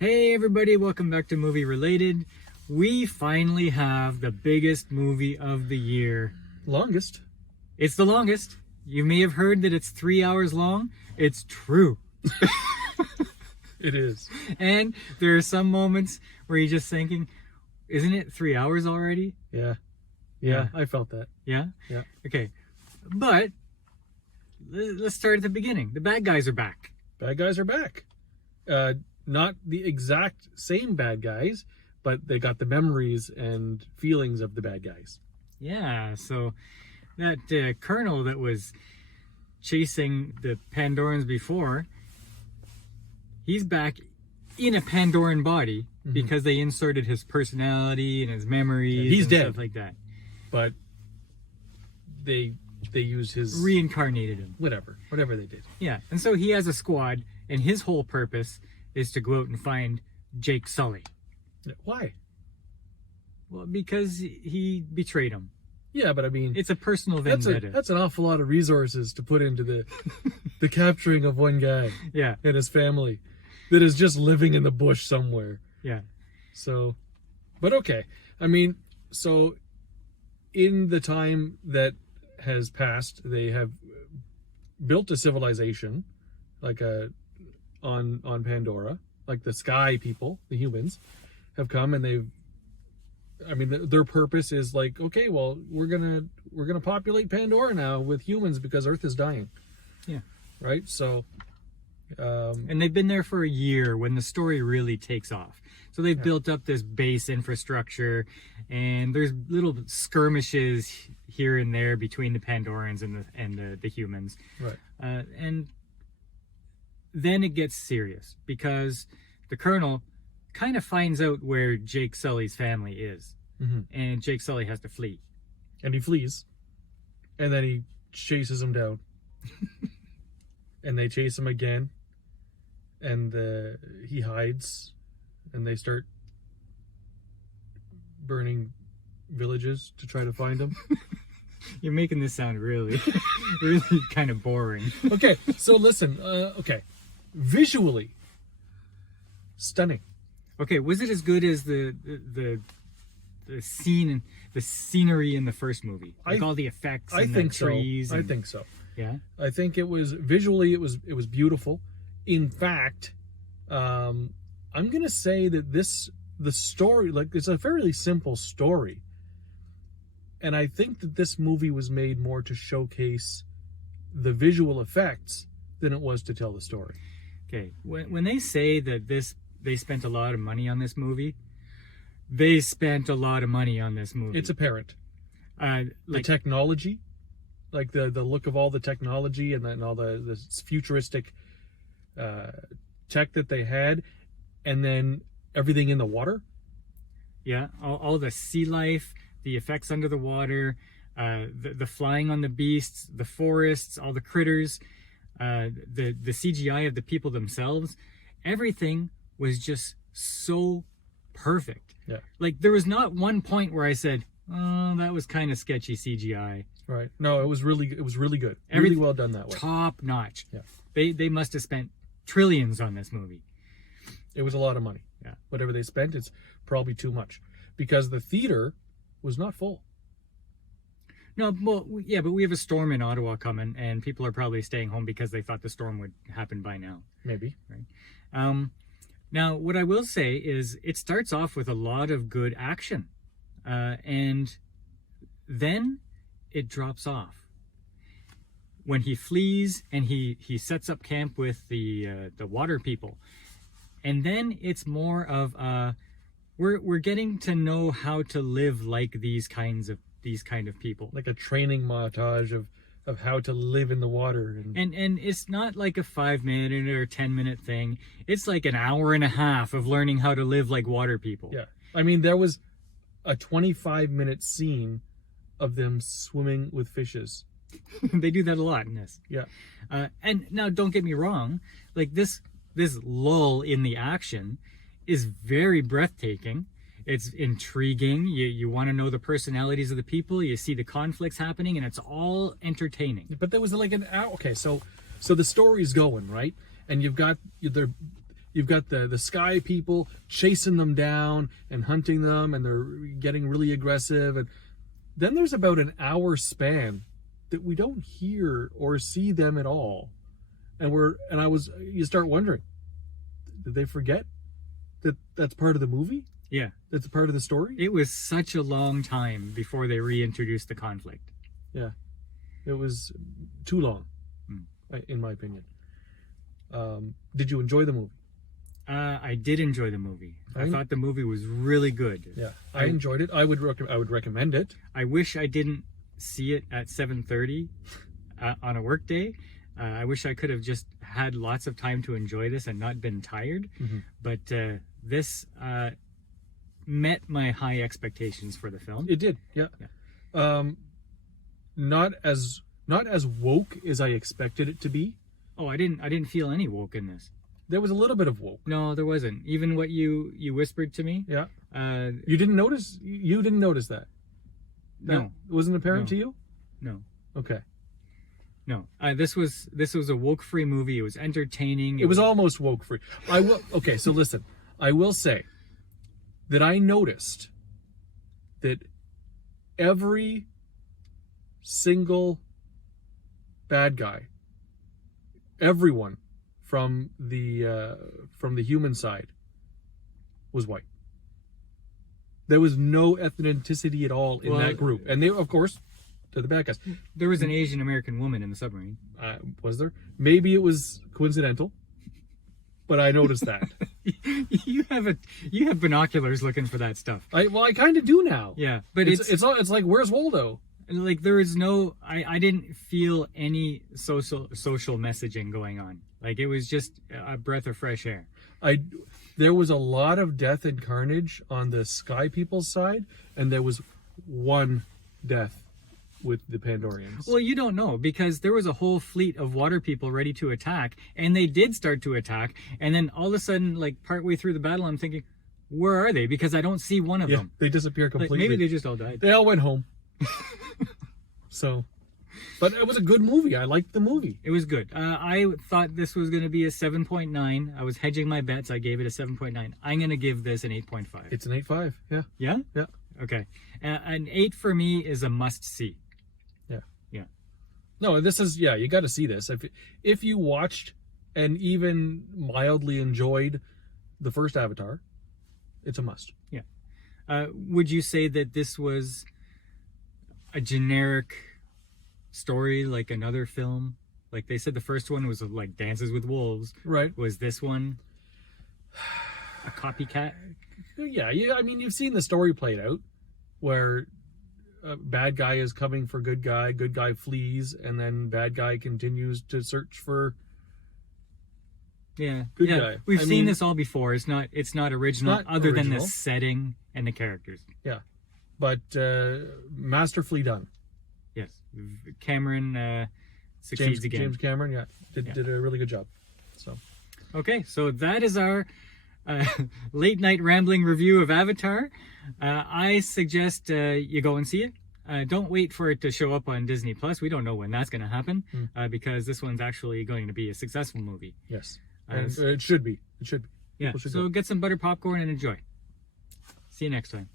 Hey everybody, welcome back to Movie Related. We finally have the biggest movie of the year. Longest. It's the longest. You may have heard that it's 3 hours long. It's true. It is. And there are some moments where you're just thinking, isn't it 3 hours already? Yeah, I felt that. Yeah? Yeah. Okay. But let's start at the beginning. The bad guys are back. Bad guys are back. Not the exact same bad guys, but they got the memories and feelings of the bad guys. Yeah, so that colonel that was chasing the Pandorans before, he's back in a Pandoran body because they inserted his personality and his memories. He's and dead. Stuff like that. But they used his... Reincarnated him. Whatever they did. Yeah, and so he has a squad, and his whole purpose is to go out and find Jake Sully. Why? Well, because he betrayed him. Yeah, but I mean... It's a personal vendetta. That's an awful lot of resources to put into the capturing of one guy. Yeah. And his family that is just living in the bush somewhere. Yeah. So, but okay. I mean, so in the time that has passed, they have built a civilization like on Pandora, like the sky people, the humans have come, and their purpose is like, okay, well, we're gonna populate Pandora now with humans because Earth is dying. Yeah. Right. So. And they've been there for a year when the story really takes off. So they've built up this base infrastructure, and there's little skirmishes here and there between the Pandorans and the humans. Right. And then it gets serious because the colonel kind of finds out where Jake Sully's family is, and Jake Sully has to flee. And he flees, and then he chases him down, and they chase him again. And he hides, and they start burning villages to try to find him. You're making this sound really, really kind of boring. Okay, so listen. Okay, visually stunning. Okay, was it as good as the scene, the scenery in the first movie? Like all the effects and the trees. I think so. Yeah, I think it was visually. It was beautiful. In fact, I'm gonna say that the story, like, it's a fairly simple story, and I think that this movie was made more to showcase the visual effects than it was to tell the story. Okay, when they say that they spent a lot of money on this movie, they spent a lot of money on this movie. It's apparent. The technology, like the look of all the technology and all the futuristic tech that they had, and then everything in the water. Yeah, all the sea life, the effects under the water, the flying on the beasts, the forests, all the critters, the CGI of the people themselves. Everything was just so perfect. Yeah. Like, there was not one point where I said, "Oh, that was kind of sketchy CGI." Right. No, it was really good. Really well done that way. Top notch. Yeah. They must have spent trillions on this movie. It was a lot of money. Yeah. Whatever they spent, it's probably too much, because the theater was not full. No, well, yeah, but we have a storm in Ottawa coming, and people are probably staying home because they thought the storm would happen by now. Maybe. Right. Now, what I will say is it starts off with a lot of good action, and then it drops off. When he flees and he sets up camp with the water people, and then it's more of we're getting to know how to live like these kind of people, like a training montage of how to live in the water, and it's not like a 5-minute or 10-minute thing. It's like an hour and a half of learning how to live like water people. Yeah, I mean, there was a 25-minute scene of them swimming with fishes. They do that a lot in this. Yeah. And now, don't get me wrong, like this lull in the action is very breathtaking. It's intriguing. You want to know the personalities of the people. You see the conflicts happening, and it's all entertaining. But there was like an hour. Okay, so the story's going, right? And you've you've got the sky people chasing them down and hunting them, and they're getting really aggressive. And then there's about an hour span that we don't hear or see them at all. You start wondering, did they forget that that's part of the movie? Yeah. That's a part of the story? It was such a long time before they reintroduced the conflict. Yeah. It was too long, Hmm. in my opinion. Did you enjoy the movie? I did enjoy the movie. I I- thought the movie was really good. Yeah. I enjoyed it. I would recommend it. I wish I didn't see it at 7:30 on a work day. I wish I could have just had lots of time to enjoy this and not been tired. Mhm. But this met my high expectations for the film. It did, yeah. Not as woke as I expected it to be. Oh, I didn't feel any woke in this. There was a little bit of woke. No, there wasn't. Even what you whispered to me. Yeah. Uh, You didn't notice? You didn't notice that? no, That wasn't apparent No. to you? no, Okay. no. This was a woke-free movie. It was entertaining. It was almost woke free. Okay, so listen. I will say that I noticed that every single bad guy, everyone from the human side, was white. There was no ethnicity at all in that group, and they, of course, they're the bad guys. There was an Asian American woman in the submarine. Was there? Maybe it was coincidental, but I noticed that. you have binoculars looking for that stuff. I kind of do now. Yeah, but It's like, where's Waldo? like there is no. I didn't feel any social messaging going on. Like it was just a breath of fresh air. There was a lot of death and carnage on the Sky People's side, and there was one death with the Pandorians. Well, you don't know because there was a whole fleet of water people ready to attack, and they did start to attack, and then all of a sudden, like partway through the battle, I'm thinking, where are they? Because I don't see one of Yeah, them. they disappear Like, completely. maybe they just all died. They all went home. So, but it was a good movie. I liked the movie. It was good. I thought this was going to be a 7.9. I was hedging my bets. I gave it a 7.9. I'm going to give this an 8.5. It's an 8.5. Yeah. Yeah? Yeah. Okay. An 8 for me is a must-see. Yeah. Yeah. No, this is, you got to see this. If you watched and even mildly enjoyed the first Avatar, it's a must. Yeah. Would you say that this was a generic story like another film? Like they said the first one was like Dances with Wolves. Right. Was this one a copycat? Yeah. I mean, you've seen the story played out where a bad guy is coming for good guy flees, and then bad guy continues to search for Yeah. good yeah. guy. We've I seen mean, this all before. It's not original not other than the original. setting and the characters. Yeah. But masterfully done. Yes. Cameron succeeds again. James Cameron, did a really good job. So Okay, so that is our late night rambling review of Avatar. I suggest you go and see it. Don't wait for it to show up on Disney Plus. We don't know when that's going to happen because this one's actually going to be a successful movie. yes, and it should be. It should be. Yeah, People should so go. get some butter popcorn and enjoy. See you next time.